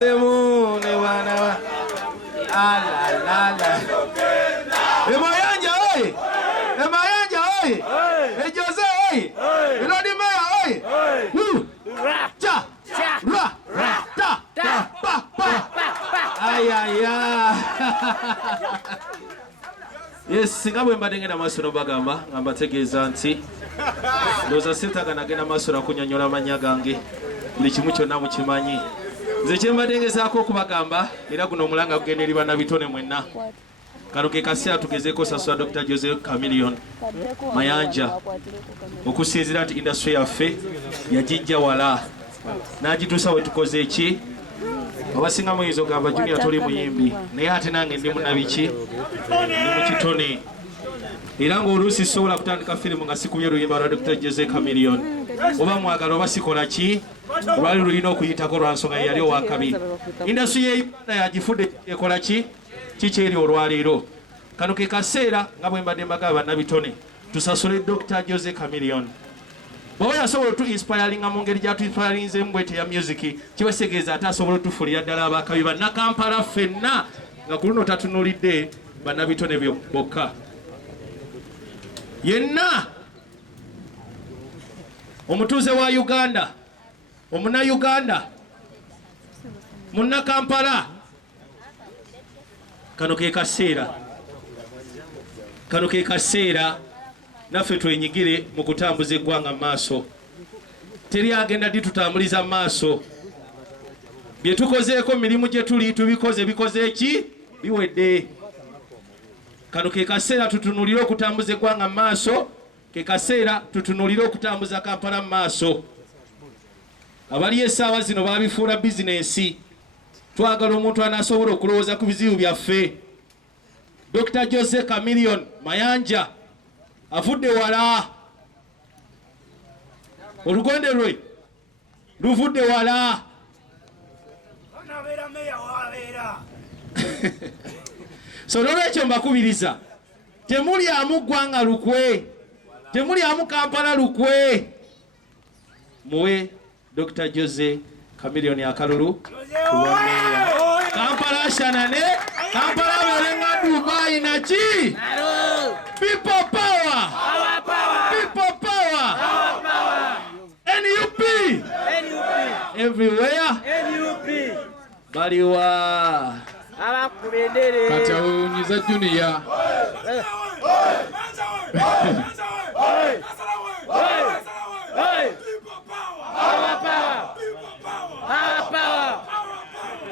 Emune wana ala Emayanja oi Emayanja oi Ejose oi Elodi Meya oi cha ra ta pa ay ay yes ngabwe mbadengena masoro bagamba ngamba tegeeza nti ndoza sitaga nagenda masoro kunyonyola amanya gange buli kimu kyonna mukimanyi nze kyembadengezako okubagamba era guno omulanga kugenderibwa na bitone mwenna kano ke kaseera tugezeeko sasula Dr. Jose Chameleon Mayanja okusinziira nti industry yaffe yagijja wala n'agituusa we tukoze eki abasinga muyinza ogamba Junior toli muyimbi naye ate nange ndi munabiki ndi mu kitone era ng'oluusi sobola kutandika firimu nga sikubye luyimba lwa Dr. Jose Chameleon oba mwagala oba sikola ki olwali lulina okuyitako lwa nsonga yeyali owakabi industry y'Uganda yagifudde ekola ki kikyeri olwaleero kano ke kaseera nga bwe mbadde mbagaba bannabitone tusasule Dr. Jose Chameleon bw'oba yasobola otu inspiringa mu ngeri gyatu inspirinzemu bwete ya music kibasegeeza ate asobola otufulira ddala abakabi bannakampala ffenna nga ku luno tatunulidde bannabitone bokka yenna omutuuze wa Uganda omuna Uganda munna Kampala kano ke kaseera naffe twenyigire mu kutambuza eggwanga maaso teri agenda ddi tutambuliza maaso bye tukozeeko mirimu gye tuli tubikoze bikoze eki biwedde kano ke kaseera tutunulire okutambuza eggwanga maaso ke kaseera tutunulire okutambuza Kampala maaso abali essaawa zino babifuula bizinensi twagala omuntu anasobola okulowooza ku bizibu byaffe Dr. Jose Chameleon Mayanja avudde wala olugonde lwe luvudde wala so nolwekyo mbakubiriza temulyamu ggwanga lukwe temulyamu Kampala lukwe muwe Dr. Jose Chameleon akalulu Kampala ashanane Kampala abeerenga Dubai naki people power people power NUP everywhere baliwa kati awunyiza Junior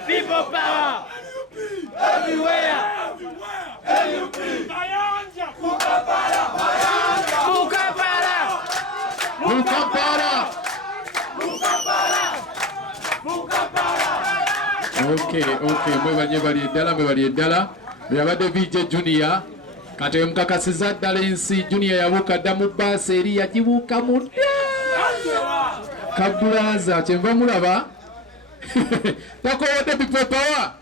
people power everywhere Okay, mwebanye bali eddala yabadde VJ Junior kati mukakasiza ddala ensi Junior yabuuka dda mu bbaasi eri yagibuuka mudda kabulaza kyenva mulaba takowodde people power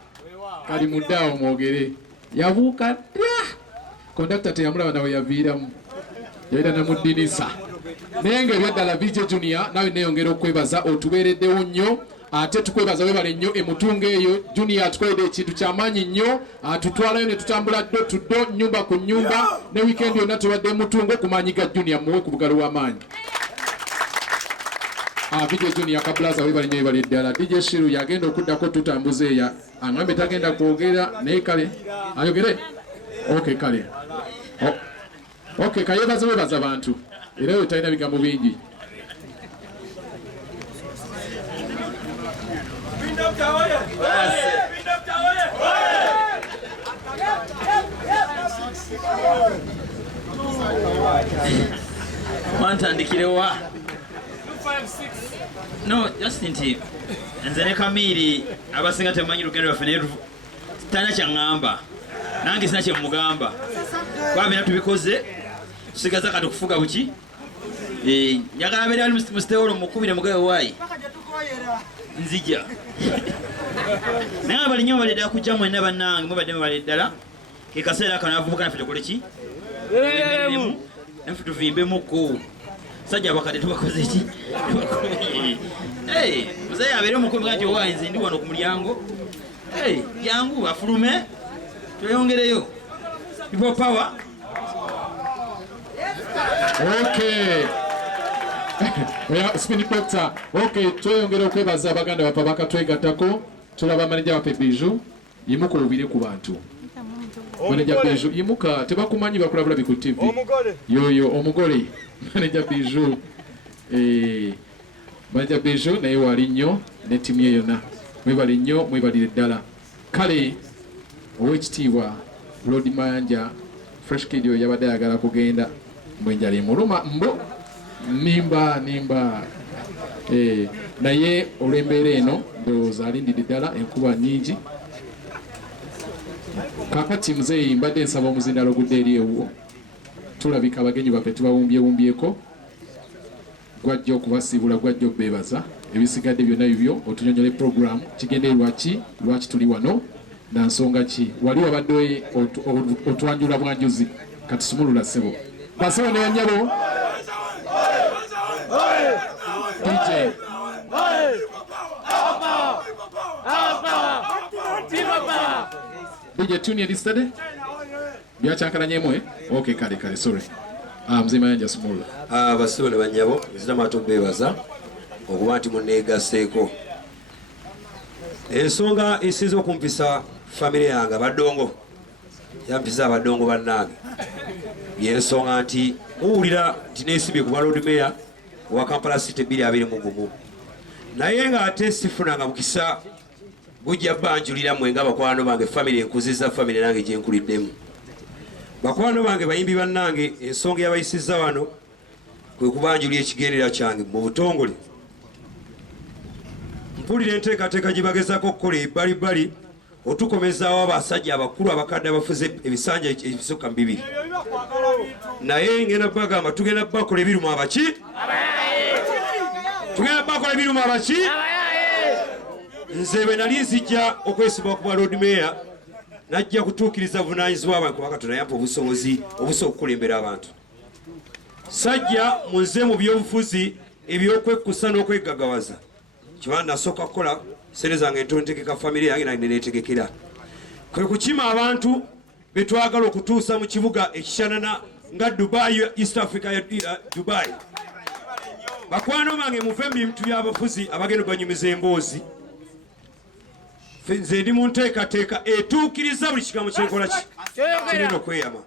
kali muddaawo mwogere yabuuka dda kondakita teyamulaba nawe yaviiramu yaira namuddinisa naye nga ebyaddala VJ Junior nawe neyongera okwebaza otubeereddewo nnyo ate tukwebaza webale nnyo emutunga eyo Junior atukoledde ekintu kyamaanyi nnyo atutwalayo ne tutambula ddo tuddo nnyumba ku nnyumba ne weekend yonna tubadde emutunga okumaanyi ga Junior muwe ku bugalo w'amaanyi VJ Junior kabulaza webale nnyo ebale eddala DJ Shiru yagenda okuddako tutambuza eya angambe tagenda kwogera naye kale ayogere okay kale okay kayebaza webaza bantu era yo talina bigambo bingi wantandikirewa no just nti nze ne Kamiri abasinga temanyi lugendo lwaffe naye tana kyaŋŋamba nange sina kyemugamba kwabena tubikoze tusigaza kati okufuga buki njagala abeere ali musitewolo mukubire mugabe waayi nzija naye nga bali nnyo bali ddala kujja mwenna bannange mwe baddemu bali ddala ke kaseera kano abavubuka naffe tukole ki naffe tuvimbemukko sajja abakadde tubakoze ki Mzee abere omukulu bwatyo owanze ndi wano ku mulyango. Hey, yangu afulume. Tweyongereyo. People power. Okay. Spinning doctor. Okay, tweyongera okwebaza abaganda bapa bakatwegattako. Tulaba manager wape Bijou. Yimuka obire ku bantu. Manager Bijou, yimuka tebakumanyi bakulabula biku TV. Yoyo omugole. Manager Bijou. Manager Bijou naye wali nnyo ne timu ye yonna. Mwebali nnyo, mwebalire ddala. Kale ow'ekitiibwa Lord Mayanja Fresh Kid yo yabadde ayagala kugenda mwenjali muluma mbo nimba naye olw'embeera eno ndowooza alindidde ddala enkuba nnyingi. Kakati muzeeyi mbadde nsaba omuzindalo ogudde eri ewuwo. Tulabika abagenyi baffe tubawumbyewumbyeko. Gwajja okubasiibula, gwajja okubeebaza. Ebisigadde byonna bibyo otunyonyole program kigende lwaki tuli wano na nsonga ki wali wabadde otwanjula bwanjuzi katusumulula ssebo basebo ne banyabo DJ DJ tune ya yesterday byachankalanyemo okay kale sorry mzee Mayanja smula basebo ne banyabo zitama tobebaza okuba nti muneegaseeko ensonga esiza okumpisa famire yange abadongo yampisa abadongo bannange yensonga nti muwulira nti neesibye ku Lord Mayor wa Kampala City 221 naye ng'ate sifunanga mukisa gujja banjulira mwe nga bakwano bange famire enkuziza famire nange gye nkuliddemu bakwano bange bayimbi bannange ensonga yabayisizza wano kwe kubanjulira ekigendera kyange mu butongole mpulira enteekateeka gye bagezako okukola ebbalibbali otukomezaawo abasajja abakulu abakadde abafuze ebisanja ebisukka mu 2 naye ngenda bagamba tugenda bakola ebirumu abaki nze bwe nali nzijja okwesibwa ku Lord Mayor najja kutuukiriza buvunaanyizibwa abantu kubanga Katonda yampa obusobozi obusobola okukulembera abantu sajja munze mu byobufuzi ebyokwekkusa n'okwegagawaza kiba nasooka kukola sente zange entontegeka famire yange nange neneetegekera kwe kukima abantu betwagala okutuusa mu kibuga ekishanana nga Dubai, East Africa ya Dubai. Bakwano bange muve mu bintu by'abafuzi abagenda banyumiza emboozi nze ndi mu nteekateeka etuukiriza buli kigambo kyenkola kirina okweyama.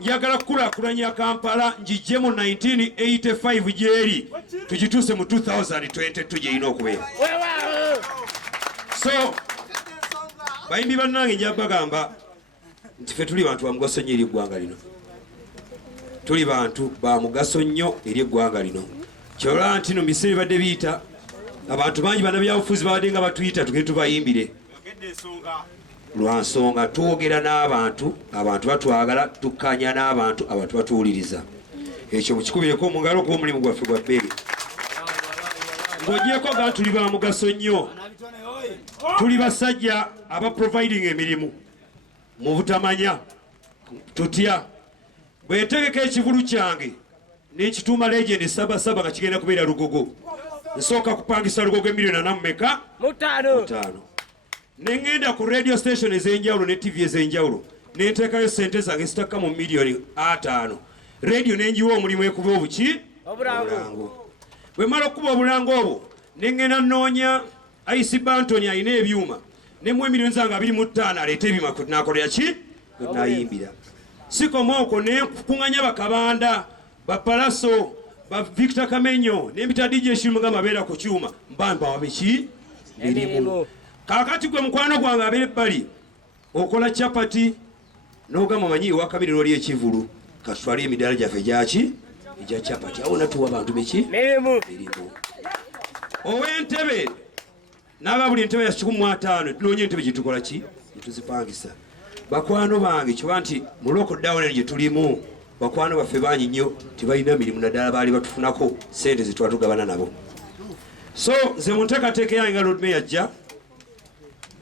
Njagala kukulaakulanya Kampala ngijje mu 1985 gyeri tugituuse mu 2022 gyerina okubeera. So bayimbi bannange nja bagamba nti ffe tuli bantu ba mugaso nnyo eri eggwanga lino, tuli bantu ba mugaso nnyo eri eggwanga lino. Kyolwa nti no biseera badde biyita abantu bangi bannabyabufuzi babadde nga batuyita tugende tubayimbire lwa nsonga twogera n'abantu, abantu batwagala, tukkanya n'abantu, abantu batuwuliriza. Ekyo mukikubireko omungalo gw'omulimu gwaffe gwa bbeere. Ng'ogyeko nga tuli ba mugaso nnyo, tuli basajja abaproviding emirimu mu butamanya tutya. Bwe ntegeka ekivulu kyange n'ekituuma Legend Sabasaba nga kigenda kubeera Lugogo, nsooka kupangisa Lugogo emiliyoni 4 mmeka? 5. Nengenda ku radio station ez'enjawulo ne TV ez'enjawulo nenteekayo sente zange zitakka mu miliyoni 5. Radio nenjiwa omulimu ekuba obuki? Obulango. Bwe mala okuba obulango obwo nengenda nnoonya IC Bantoni alina ebyuma nemu emiliyoni zange 25 aleeta ebyuma nakolera ki? Nayimbira. Sikoma okwo nekuŋŋanya bakabanda bapalaso ba Victor Kamenyo nembita DJ Shimunga mabeera ku kyuma mbamba wabiki mirimu. Kakati gwe mukwano gwange abeera ebbali okola chapati n'ogamba manyi wa kabiri n'oli ekivulu kaswali emidaala gyaffe gyaki egya chapati awo natuwa abantu beki mirimu. Ow'entebe n'aba buli ntebe ya 15 tunoonya entebe gye tukola ki tuzipangisa. Bakwano bange kiba nti mu lockdown gye tulimu bakwano baffe bangi nnyo tebalina mirimu naddala baali batufunako sente zetwatugabana nabo. So nze mu nteekateeka yange nga Lord Mayor ajja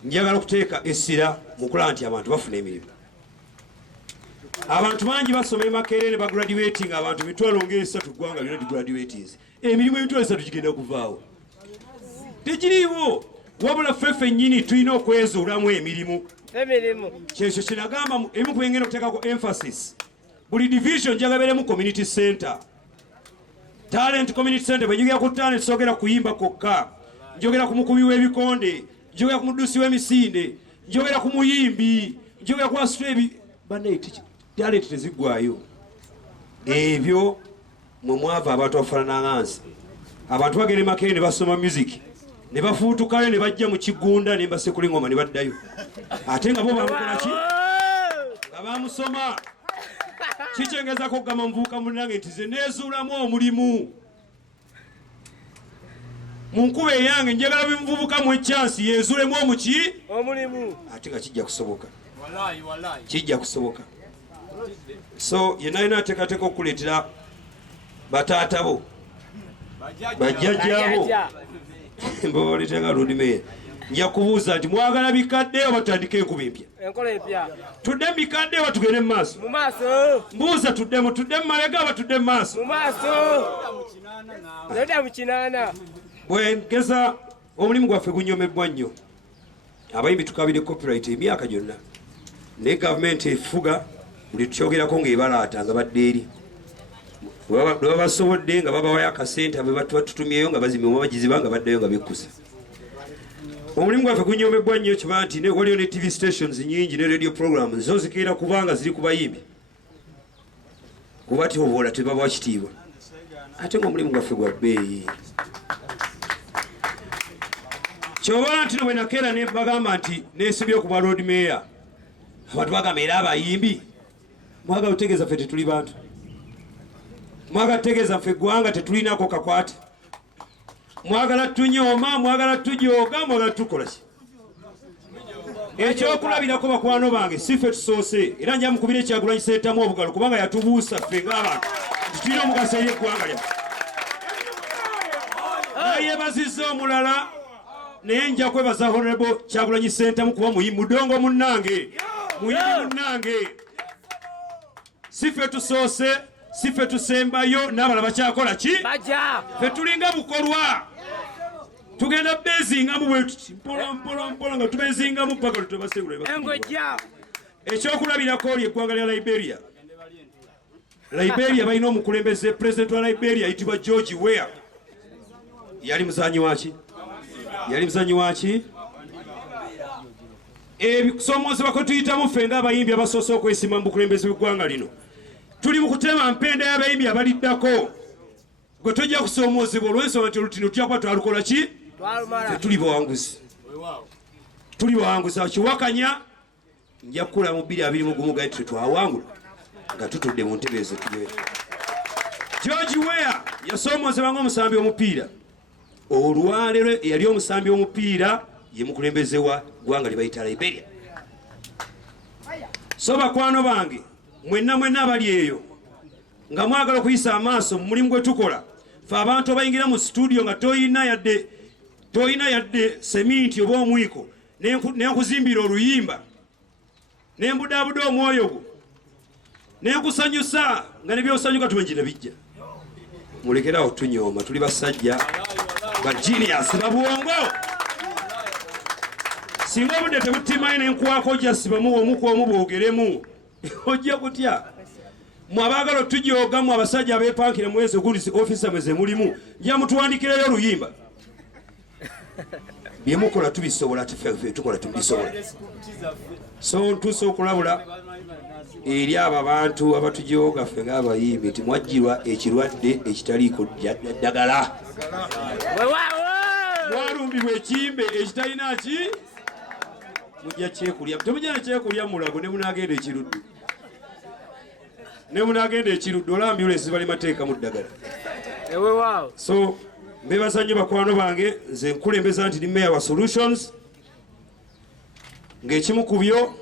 njagala okuteeka essira mu kulaba nti abantu bafuna emirimu. Abantu bangi basoma Makerere bagraduating abantu 3 ggwanga lino graduates. Emirimu 3 gigenda kuvaawo. tegiriiwo wabula ffeffe nnyini tulina okwezuulamu emirimu kyekyo kinagamba emu ku bengenda okuteekako emphasis buli division njagaberemu community center talent community center bwe njogera ku talent soogera kuyimba kokka njogera ku mukubi w'ebikonde njogera ku muduusi w'emisinde njogera ku muyimbi njogera ku asitrebi bannaye talent teziggwayo ebyo mwe mwava abantu bafaanana ngansi abantu bagenda emakere ne basoma music ne bafuutukayo ne bajja mu kigunda ne basekula engoma ne baddayo ate nga bo bamukolaki nga bamusoma kikyengezako okugamba muvubuka munange nti ze neezuulamu omulimu mu nkuba eyange njagala bimuvubuka mu ekyansi yeezuulemu omuki omulimu ate nga kijja kusoboka kijja kusoboka so yenna alina ateekateeka okuleetera bataata bo bajjajjaabo mbabaletanga lodimeya nja kubuuza nti mwagala bikadde oba tutandike enkuba empya tudde mubikadde oba tugende mu maaso mbuuza tudde mu malega oba tudde mu maaso bwe ngeza omulimu gwaffe gunyomebbwa nnyo abayimbi tukabire copyright emyaka gyonna naye gavumenti efuga buli tukyogerako ng'ebalaata nga badde eri bwe babasobodde nga babawayo akasente bwe batutumyeyo nga bazimba bagiziba nga baddayo nga bekkusa omulimu gwaffe gunyomebbwa nnyo kiba nti waliyo ne tv stations nyingi ne radio programs zo zikeera kubanga ziri ku bayimbi kuba tiobola tebabawa kitiibwa ate ngaomulimu gwaffe gwa bbeeyi kyobola nti bwe nakeera ne bagamba nti neesibye okuba road mayor abantu bagamba era abayimbi mwagala otegeeza ffe tetuli bantu mwagala tutegeeza ffe eggwanga tetulinako kakwate mwagala tunyooma mwagala tujooga mwagala tukola ki ekyokulabirako bakwano bange si ffe tusoose era nja mukubira Kyagulanyi Ssentamu obugalo kubanga yatubuusa ffe ng'abantu tutulina omugaso eri eggwanga lyaffe nayebazizza omulala naye nja kwebaza Honorable Kyagulanyi Ssentamu kuba mudongo munnange muyimbi munnange si ffe tusoose si ffe tusembayo n'abala bakyakola ki ffe tulinga bukolwa tugenda bezingamu bwetuti mpola nga tubezingamu paka lutubasegula ekyokulabirako oli eggwanga lya Liberia balina omukulembeze president wa Liberia ayitibwa George Weah yali muzanyi waki ebisoomozebwa kwe tuyitamu ffe ng'abayimbi abasoose okwesimba mu bukulembeze bw'eggwanga lino tuli mu kutema mpenda y'abayimbi abaliddako gwe tojja kusoomozebwa olw'ensonga nti olutino tujja kuba twalukola ki tuli bawanguzi kiwakanya nja kukula mu 2021 gali tetwawangula nga tutudde mu ntebe ezo tugeera George Weah yasoomozebwa ng'omusambi w'omupiira olwaleero eyali omusambi w'omupiira ye mukulembeze wa ggwanga lye bayita Liberia so bakwano bange mwenna abali eyo nga mwagala okuyisa amaaso mu mulimu gwe tukola fe abantu abayingira mu studio nga toyina yadde seminti oba omwiko nenkuzimbira oluyimba nembudaabuda omwoyo gwo nenkusanyusa nga nebyosanyuka tuwenjina bijja mulekerawo tunyooma tuli basajja ba genius babuwongo singa obudde tebutimayi nenkwako ojja sibamu omu boogeremu ojja kutya mwabaagala otujooga mu abasajja abeepankire mwezi ogundi ofisa mweze mulimu nja mutuwandikirayo oluyimba byemukola tubisobola tiffe tukola tubisobola so ntuusa okulabula eri abo abantu abatujooga ffe ng'abayimbi nti mwajjirwa ekirwadde ekitaliiko ddagala mwalumbibwa ekimbe ekitalina ki mujja kyekulya temujja ne kyekulya mulago ne munaagenda ekiruddu olaba ambulance bali mateeka mu ddagala so mbebaza nnyo bakwano bange nze nkulembeza nti ni mayor wa Solutions ng'ekimu ku byo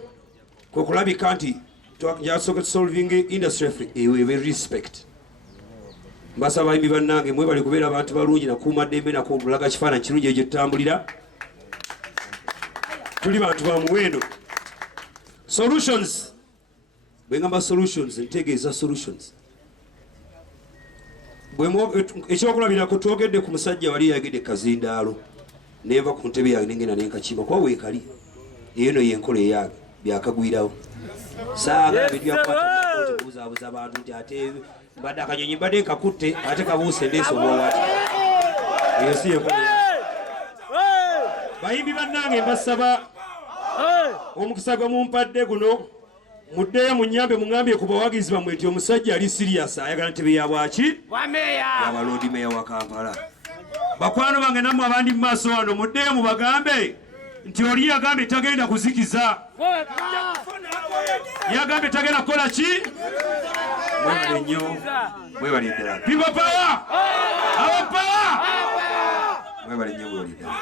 kwe kulabika nti twasooka solving industry ewe respect mbasaba abayimbi bannange mwebale kubeera abantu balungi nakuuma ddembe nakulaga kifaananyi kirungi egyo tutambulira tuli bantu ba muwendo Solutions bwe ngamba Solutions ntegeeza Solutions ekyokulabirako twogedde ku musajja wali yagedde Kazindaalo neva ku ntebe yange nengenda nenkakima kuba weekali eno yenkola eyange byakagwirawo saaga byebyakubuzaabuza abantu nti ate mbadde akanyonyi mbadde nkakutte ate kabuuse ndeesobwawati eyo si yenkola bayimbi bannange mbasaba omukisa gwe mumpadde guno muddeyo munyambe muŋambye ku bawagizi bammwe nti omusajja ali sirias ayagala ntebe yabwaki yabaloodi meya wa Kampala. Bakwano bange nammwe abandi mu maaso wano muddeyo mubagambe nti oli yagambye tagenda kuzikiza, yagambye tagenda kukola ki. Mwebale nnyo, mwebale ddala. People power! Our power! Mwebale nnyo, mwebale ddala.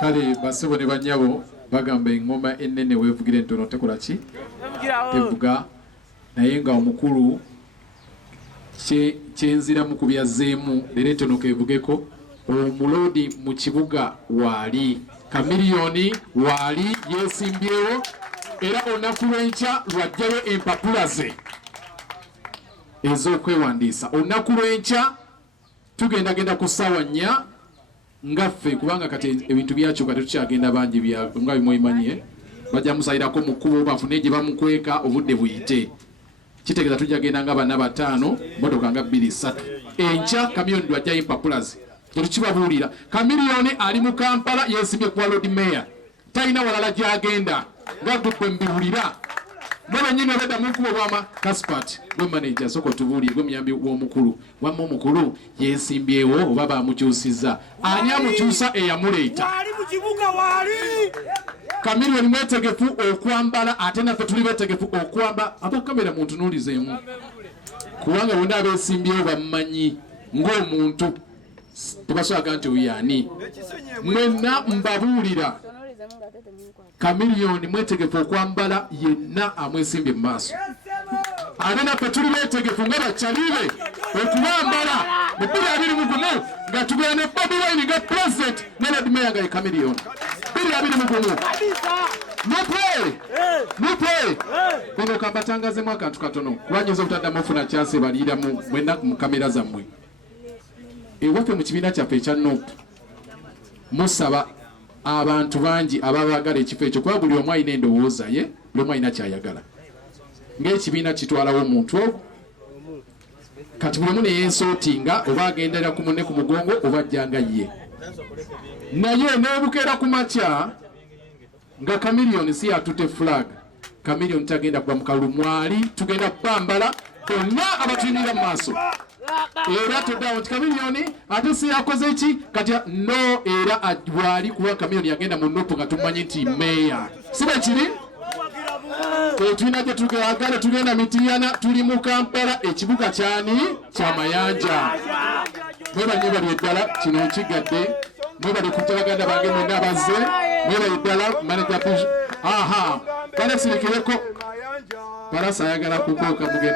Kale basebo ne banyabo bagamba engoma ennene weevugire entono tekola ki tevuga, naye nga omukulu kyenziramu ku byazzeemu leero entono kevugeko. Omuloodi mu kibuga waali, Kamiliyoni waali yeesimbyewo, era olunaku lw'enkya lwajjayo empapula ze ez'okwewandiisa. Olunaku lw'enkya tugendagenda ku ssaawa 4 ngaffe, kubanga kati ebintu byakyuka tetukyagenda bangi nga bimwemanyi, bajja musayirako mu kkubo bafune gye bamukweka obudde buyite. Kitegeeza tujja genda nga bana 5 motoka nga 2-3 enkya. Kamiliyoni lwajjayo empapula ze tetukibabuulira. Kamiliyoni ali mu Kampala yeesimbye ku Lord Mayor, talina walala gyagenda nga gwe mbiwulira. Benyini abadda mukubo bwama Kaspat gwe manager soko tubuulire gwe muyambi w'omukulu wamma omukulu yeesimbyewo oba bamukyusizza. Ani amukyusa eyamuleeta? Wali mu kibuga wali. Kamiliyoni mwetegefu okwambala, ate naffe tuli beetegefu okwambala. Abakamera muntunuulizeemu, kubanga bonna abeesimbyewo bammanyi ng'omuntu, tebasobola nti oyo ani. Mwenna mbabuulira Kamiliyoni mwetegefu okwambala yenna amwesimbye mu maaso. Ate naffe tuli beetegefu nga bakyalibe okubambala mu 2021 nga tugenda ne Bobi Wine nga president ne Lord Mayor nga ye Kamiliyoni 2021. Mupe kono kambatangazemu akantu katono kubanyiza obutaddamu ofuna kyase baliiramu mwenna mu kamera zammwe. Ewaffe mu kibiina kyaffe ekya NOP musaba abantu bangi ababaagala ekifo ekyo, kuba buli omu alina endowooza ye, buli omu alina kyayagala. Ng'ekibiina kitwalawo omuntu ogwo, kati buli omu ne yensootinga oba agendera ku munne ku mugongo oba ajjanga ye. Naye neebukeera ku makya nga Kamiliyoni si yatutte flag. Kamiliyoni tagenda kuba mu kalulu, mwali tugenda kubambala bonna abatuyinira mu maaso. Era tuddawo nti Kamiliyoni ate si yakoze ki kati no, era wali kuba Kamiliyoni yagenda mu NOP nga tumanyi nti meya sibe kiri. Tulina gye tugenda, tugenda Mityana, tuli mu Kampala, ekibuga kyani kyamayanja. Mwebale bali eddala kino kigadde, mwebale ku baganda bange mwenna abazze, mwebale eddala manager aha kale sirikireko Palasa ayagala kukoka mugenda